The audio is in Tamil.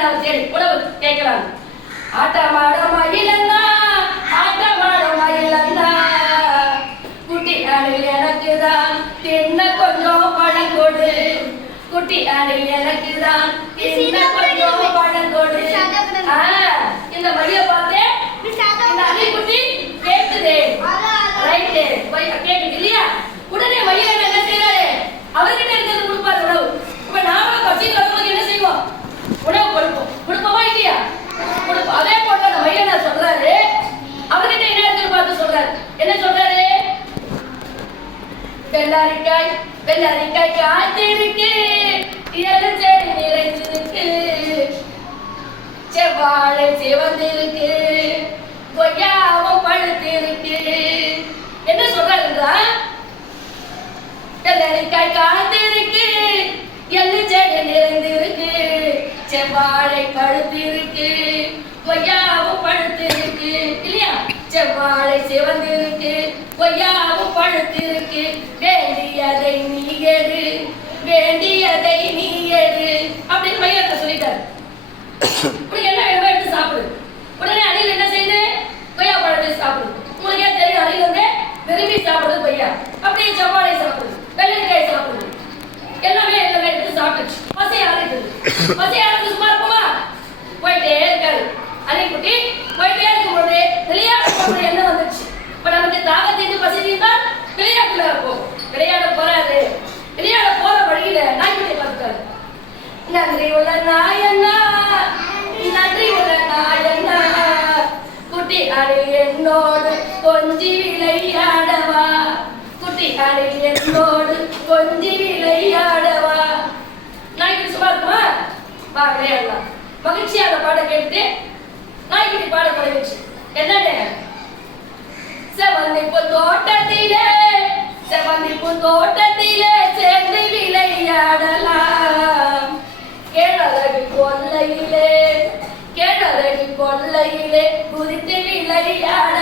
நான் தேடி உணவு கேட்கலாம். ஆட்டமாடும் மயிலண்ணா ஆட்டமாடும் மயிலண்ணா குட்டி அணில் எனக்கு தான் தின்ன கொஞ்சம் பழம் கொடு. குட்டி அணில் எனக்கு தான் தின்ன கொஞ்சம் பழம் கொடு. இந்த மயிலை பார்த்து இந்த அணில் குட்டி கேட்குது. ரைட்டு கேட்குது இல்லையா? உடனே மயிலண்ணா என்ன செய்யறாரு? அவர்கிட்ட இருக்கிறது கொடுப்பாரு உணவு. இப்ப நாம பசியில் வரும்போது என்ன செய்வோம்? உணவு கொடுப்போமா இல்லையா? கொடுப்போம். அதே போல அந்த மயிலண்ணா சொல்றாரு, அவர்கிட்ட என்ன இருக்குன்னு பார்த்து சொல்றாரு. என்ன சொல்றாரு? வெள்ளரிக்காய் வெள்ளரிக்காய் காய்ச்சிருக்கு, இளஞ்செடி நிறைஞ்சிருக்கு, செவ்வாழை சிவந்திருக்கு, கொய்யாவும் பழுத்திருக்கு. என்ன சொல்றாருன்றா? வெள்ளரிக்காய் காய்ச்சிருக்கு, எள்ளுச்செடி நிறைந்திருக்கு, செவ்வாழை பழுத்திருக்கு, கொய்யாவும் பழுத்திருக்கு இல்லையா? செவ்வாழை சிவந்திருக்கு, கொய்யாவும் பழுத்திருக்கு. வேண்டியதை நீ எடு, வேண்டியதை நீ எடு அப்படின்னு மயிலத்தை சொல்லிட்டாரு. என்ன வேணுமோ எடுத்து சாப்பிடு. உடனே அணில் என்ன செய்யுது? கொய்யா பழத்தை சாப்பிடுது. உங்களுக்கே தெரியும், அணில் வந்து விரும்பி சாப்பிடுறது கொய்யா. அப்படியே செவ்வாழை சாப்பிடுது, வெள்ளரிக்காய் சாப்பிடுது, எல்லாமே எடுத்து சாப்பிட்டு பசி ஆரம்பிக்குது. பசி ஆரம்பிச்சு சும்மா இருப்போமா? போயிட்டே இருக்காரு அணில் குட்டி. போயிட்டே இருக்கும்போது விளையாட போறது என்ன வந்துச்சு? இப்ப நமக்கு தாகத்திட்டு பசி தீர்ந்தால் விளையாட்டுல இருக்கும். விளையாட போறாரு. விளையாட போற வழியில நாய்க்குட்டியை பார்த்துட்டாரு. நன்றி உள்ள நாயண்ணா, நன்றி உள்ள நாயண்ணா, குட்டி அணில் என்னோடு கொஞ்சி விளையாடவா, குட்டி அணில் என்னோடு கொஞ்சி விளையாடவா. நாய்க்குட்டி சும்மா இருக்குமா? வா விளையாடலாம். மகிழ்ச்சியான பாட கேட்டு நாய்க்குட்டி பாட பழகிச்சு. என்னன்னு? செவந்திப்பு தோட்டத்திலே செவந்திப்பு தோட்டத்திலே சேர்ந்து விளையாடலாம், கேழழகு கொல்லையிலே கேழழகு கொல்லையிலே குதித்து விளையாட